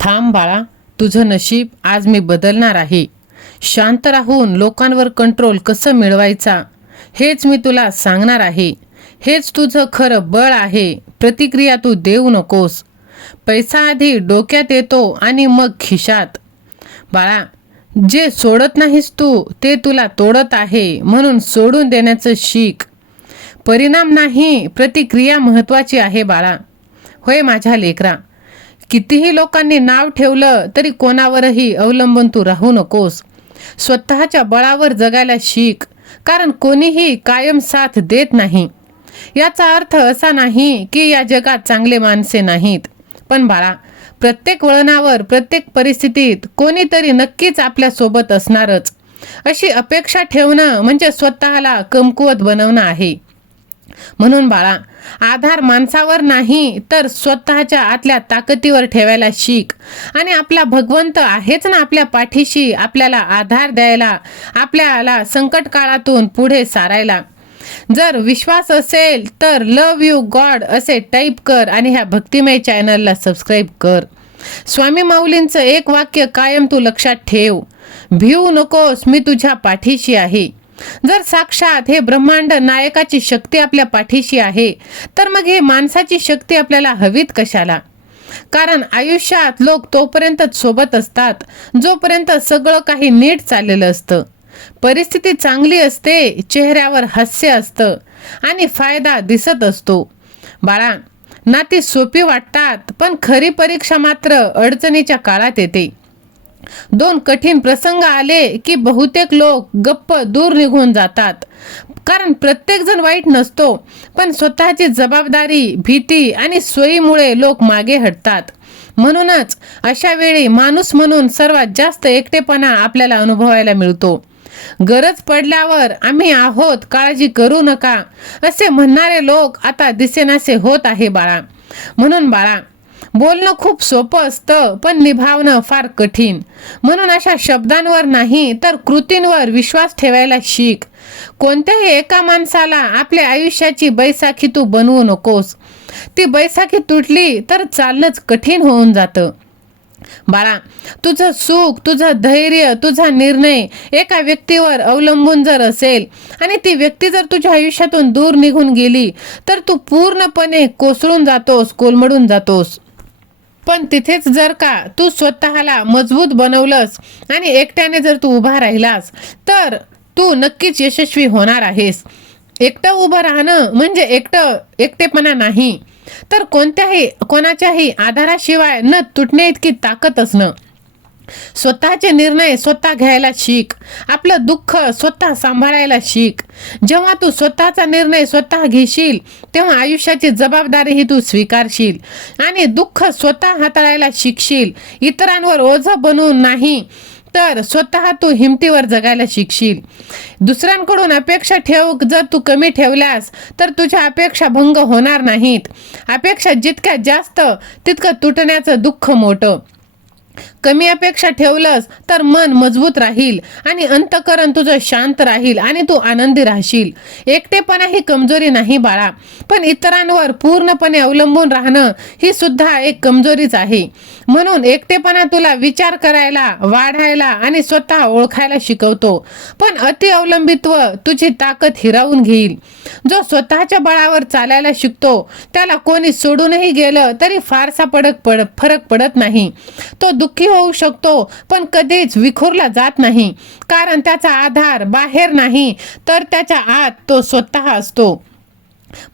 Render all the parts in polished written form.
थांब बाळा, तुझं नशीब आज मी बदलणार आहे. शांत राहून लोकांवर कंट्रोल कसं मिळवायचा हेच मी तुला सांगणार आहे. हेच तुझं खरं बळ आहे. प्रतिक्रिया तू देऊ नकोस. पैसा आधी डोक्यात येतो आणि मग खिशात. बाळा, जे सोडत नाहीस तू ते तुला तोडत आहे, म्हणून सोडून देण्याचं शिक. परिणाम नाही, प्रतिक्रिया महत्त्वाची आहे बाळा. होय माझ्या लेकरा, कितीही लोकांनी नाव ठेवलं तरी कोणावरही अवलंबून तू राहू नकोस. स्वतःच्या बळावर जगायला शिक, कारण कोणीही कायम साथ देत नाही. याचा अर्थ असा नाही की या जगात चांगले माणसे नाहीत, पण बाळा, प्रत्येक वळणावर, प्रत्येक परिस्थितीत कोणीतरी नक्कीच आपल्या सोबत असणारच. अशी अपेक्षा ठेवणं म्हणजे स्वतःला कमकुवत बनवणं आहे. म्हणून बाळा, आधार माणसावर नाही तर स्वतःच्या आतल्या ताकदीवर ठेवायला शिक. आणि आपला भगवंत आहेच ना आपल्या पाठीशी, आपल्याला आधार द्यायला, आपल्याला संकट काळातून पुढे सारायला. जर विश्वास असेल तर लव यू गॉड असे टाईप कर आणि ह्या भक्तिमय चॅनलला सबस्क्राईब कर. स्वामी माऊलींचं एक वाक्य कायम तू लक्षात ठेव: भिवू नकोस, मी तुझ्या पाठीशी आहे. जर साक्षात हे ब्रह्मांड नायकाची शक्ती आपल्या पाठीशी आहे, तर मग हे माणसाची शक्ती आपल्याला हवीत कशाला? कारण आयुष्यात लोक तोपर्यंतच सोबत असतात जोपर्यंत सगळं काही नीट चाललेलं असतं. परिस्थिती चांगली असते, चेहऱ्यावर हास्य असतं आणि फायदा दिसत असतो. बाळा, नाती सोपी वाटतात, पण खरी परीक्षा मात्र अडचणीच्या काळात येते. दोन कठीण प्रसंग आले की बहुतेक लोक गप्प दूर निघून जातात. कारण प्रत्येक जण वाईट नसतो, पण स्वतःची जबाबदारी, भीती आणि सोयीमुळे लोक मागे हटतात. म्हणूनच अशा वेळी माणूस म्हणून सर्वात जास्त एकटेपणा आपल्याला अनुभवायला मिळतो. गरज पडल्यावर आम्ही आहोत, काळजी करू नका असे म्हणणारे लोक आता दिसेनासे होत आहे बाळा. म्हणून बाळा, बोलणं खूप सोपं असतं, पण निभावणं फार कठीण. म्हणून अशा शब्दांवर नाही तर कृतींवर विश्वास ठेवायला शिक. कोणत्याही एका माणसाला आपल्या आयुष्याची बैसाखी तू बनवू नकोस. ती बैसाखी तुटली तर चालणंच कठीण होऊन जातं. बाळा, तुझं सुख, तुझं धैर्य, तुझा निर्णय एका व्यक्तीवर अवलंबून जर असेल आणि ती व्यक्ती जर तुझ्या आयुष्यातून दूर निघून गेली तर तू पूर्णपणे कोसळून जातोस, कोलमडून जातोस. पण तिथेच जर का तू स्वतःला मजबूत बनवलंस आणि एकट्याने जर तू उभा राहिलास तर तू नक्कीच यशस्वी होणार आहेस. एकटं उभं राहणं म्हणजे एकटेपणा नाही, तर कोणाच्याही आधाराशिवाय न तुटणे इतकी ताकद असणं. स्वतःचे निर्णय स्वतः घ्यायला शिक. आपलं दुःख स्वतः सांभाळायला शिक. जेव्हा तू स्वतःचा निर्णय स्वतः घेशील तेव्हा आयुष्याची जबाबदारी ही तू स्वीकारशील आणि दुःख स्वतः हाताळायला शिकशील. इतरांवर ओझं बनून नाही तर स्वतः तू हिमतीवर जगायला शिकशील. दुसऱ्यांकडून अपेक्षा जर तू कमी ठेवल्यास तर तुझ्या अपेक्षा भंग होणार नाहीत. अपेक्षा जितक्या जास्त तितकं तुटण्याचं दुःख मोठं. कमी अपेक्षा ठेवलंस तर मन मजबूत राहील आणि अंतःकरण तुझं शांत राहील आणि तू आनंदी राहशील. एकटेपणा ही कमजोरी नाही बाळा, पण इतरांवर पूर्णपणे अवलंबून राहणं ही सुद्धा एक कमजोरीच आहे. म्हणून एकटेपणा तुला विचार करायला, वाढायला आणि स्वतः ओळखायला शिकवतो. पण अति अवलंबित्व तुझी ताकद हिरावून घेईल. जो स्वतःच्या बळावर चालायला शिकतो त्याला कोणी सोडूनही गेलं तरी फारसा फरक पडत नाही. तो दुःखी होऊ शकतो पण कधीच विखुरला जात नाही, कारण त्याचा आधार बाहेर नाही तर त्याच्या आत तो स्वतः असतो.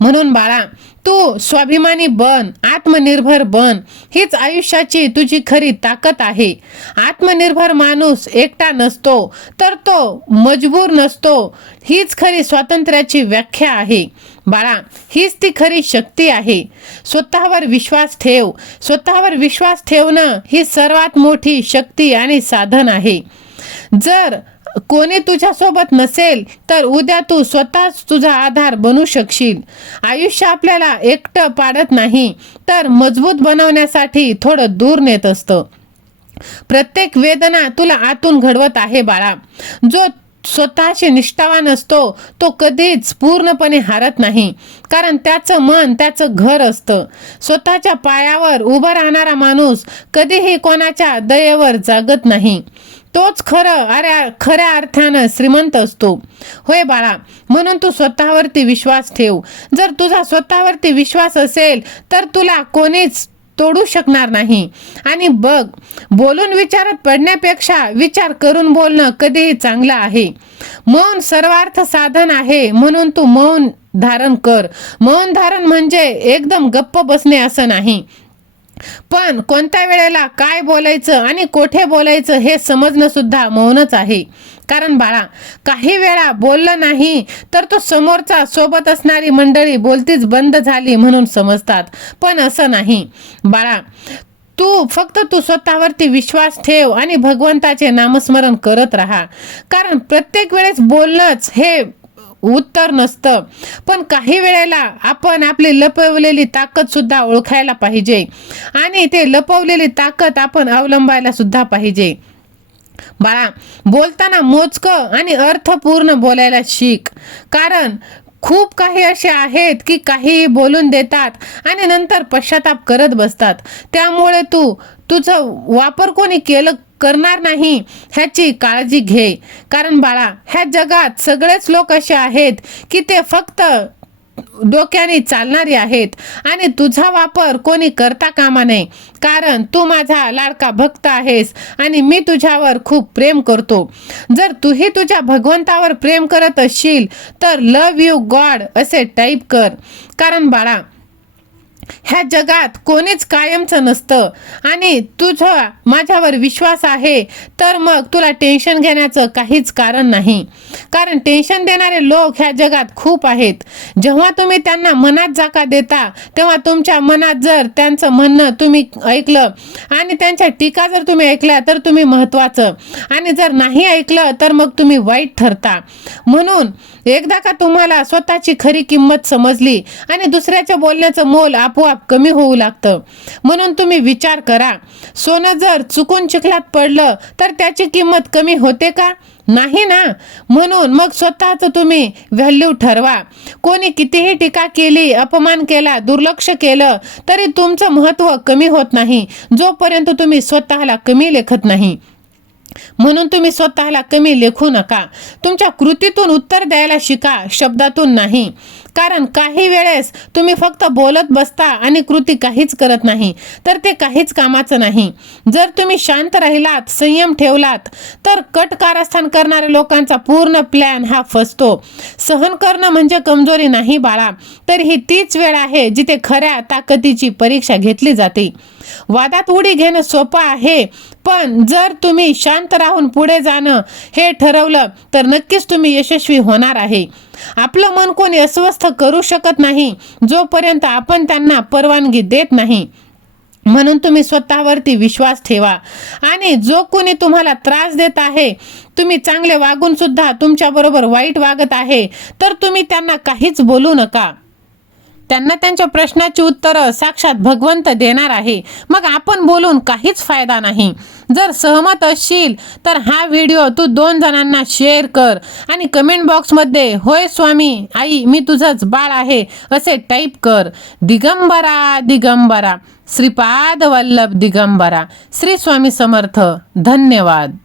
म्हणून बाळा, तू स्वाभिमानी बन, आत्मनिर्भर बन. हीच आयुष्याची तुझी खरी ताकद आहे. आत्मनिर्भर माणूस एकटा नसतो तर तो मजबूर नसतो. हीच खरी स्वातंत्र्याची व्याख्या आहे बाळा. हीच ती खरी शक्ती आहे. स्वतःवर विश्वास ठेव. स्वतःवर विश्वास ठेवणं ही सर्वात मोठी शक्ती आणि साधन आहे. जर कोणी तुझ्यासोबत नसेल तर उद्या तू स्वतःच तुझा आधार बनू शकशील. आयुष्य आपल्याला एकटं पाडत नाही तर मजबूत बनवण्यासाठी थोडं दूर नेत असतं. प्रत्येक वेदना तुला आतून घडवत आहे बाळा. जो स्वतःशी निष्ठावान असतो तो कधीच पूर्णपणे हारत नाही, कारण त्याचं मन त्याचं घर असतं. स्वतःच्या पायावर उभा राहणारा माणूस कधीही कोणाच्या दयेवर जागत नाही. तोच खऱ्या अर्थानं श्रीमंत असतो. होय बाळा, म्हणून तू स्वतःवरती विश्वास ठेव. जर तुझा स्वतःवरती विश्वास असेल तर तुला कोणीच तोडू शकणार नाही. आणि बघ, बोलून विचारात पडण्यापेक्षा विचार करून बोलणं कधीही चांगलं आहे. मौन सर्वार्थ साधन आहे, म्हणून तू मौन धारण कर. मौन धारण म्हणजे एकदम गप्प बसणे असं नाही, पण कोणत्या वेळेला काय बोलायचं आणि कोठे बोलायचं हे समजणं सुद्धा मौनच आहे. कारण बाळा, काही वेळा बोललं नाही तर तो समोरचा सोबत असणारी मंडळी बोलतीच बंद झाली म्हणून समजतात, पण असं नाही बाळा. तू स्वतःवरती विश्वास ठेव आणि भगवंताचे नामस्मरण करत राहा. कारण प्रत्येक वेळेस बोलणंच हे उत्तर नसतं, पण काही वेळेला आपण आपली लपवलेली ताकद सुद्धा ओळखायला पाहिजे आणि ते लपवलेली ताकद आपण अवलंबायला सुद्धा पाहिजे. बाळा, बोलताना मोजकं आणि अर्थपूर्ण बोलायला शिक. कारण खूप काही असे आहेत की काही बोलून देतात आणि नंतर पश्चाताप करत बसतात. त्यामुळे तुझं वापर कोणी करणार नाही ह्याची काळजी घे. कारण बाळा, ह्या जगात सगळेच लोक असे आहेत की ते फक्त डोक्याने चालणारी आहेत आणि तुझा वापर कोणी करता कामा नये. कारण तू माझा लाडका भक्त आहेस आणि मी तुझ्यावर खूप प्रेम करतो. जर तूही तुझ्या भगवंतावर प्रेम करत असशील तर लव्ह यू गॉड असे टाईप कर. कारण बाळा, ह्या जगात कोणीच कायमचं नसतं आणि तुझा माझ्यावर विश्वास आहे तर मग तुला टेन्शन घेण्याचं काहीच कारण नाही. कारण टेन्शन देणारे लोक ह्या जगात खूप आहेत. जेव्हा तुम्ही त्यांना मनात जागा देता तेव्हा तुमच्या मनात जर त्यांचं म्हणणं तुम्ही ऐकलं आणि त्यांच्या टीका जर तुम्ही ऐकल्या तर तुम्ही महत्त्वाचं, आणि जर नाही ऐकलं तर मग तुम्ही वाईट ठरता. म्हणून एकदा का तुम्हाला स्वतःची खरी किंमत समजली आणि दुसऱ्याच्या बोलण्याचं मोल आपोआप कमी होऊ लागतं. म्हणून तुम्ही विचार करा, सोनं जर चुकून चिखलात पडलं तर त्याची किंमत कमी होते का? नाही ना. म्हणून मग स्वतःचं तुम्ही व्हॅल्यू ठरवा. कोणी कितीही टीका केली, अपमान केला, दुर्लक्ष केलं तरी तुमचं महत्त्व कमी होत नाही जोपर्यंत तुम्ही स्वतःला कमी लेखत नाही. म्हणून तुम्ही स्वतःला कमी लेखू नका. तुमच्या कृतीतून उत्तर द्यायला शिका, शब्दातून नाही. कारण काही वेळेस तुम्ही फक्त बोलत बसता आणि कृती काहीच करत नाही तर ते काहीच कामाचं नाही. जर तुम्ही शांत राहिलात, संयम ठेवलात तर कट कारस्थान करणाऱ्या लोकांचा पूर्ण प्लॅन हा फसतो. सहन करणं म्हणजे कमजोरी नाही बाळा, तर ही तीच वेळ आहे जिथे खऱ्या ताकदीची परीक्षा घेतली जाते. वादात उडी घेणं सोपं आहे, पण जर तुम्ही शांत राहून पुढे जाणं हे ठरवलं तर नक्कीच तुम्ही यशस्वी होणार आहे. आपलं मन कोणी अस्वस्थ करू शकत नाही जोपर्यंत आपण त्यांना परवानगी देत नाही. म्हणून तुम्ही स्वतःवरती विश्वास ठेवा आणि जो कोणी तुम्हाला त्रास देत आहे, तुम्ही चांगले वागून सुद्धा तुमच्याबरोबर वाईट वागत आहे तर तुम्ही त्यांना काहीच बोलू नका. त्यांना त्यांच्या प्रश्नाची उत्तरं साक्षात भगवंत देणार आहे. मग आपण बोलून काहीच फायदा नाही. जर सहमत असशील तर हा व्हिडिओ तू 2 जणांना शेअर कर आणि कमेंट बॉक्समध्ये होय स्वामी आई मी तुझंच बाळ आहे असे टाईप कर. दिगंबरा दिगंबरा, श्रीपाद वल्लभ दिगंबरा. श्री स्वामी समर्थ. धन्यवाद.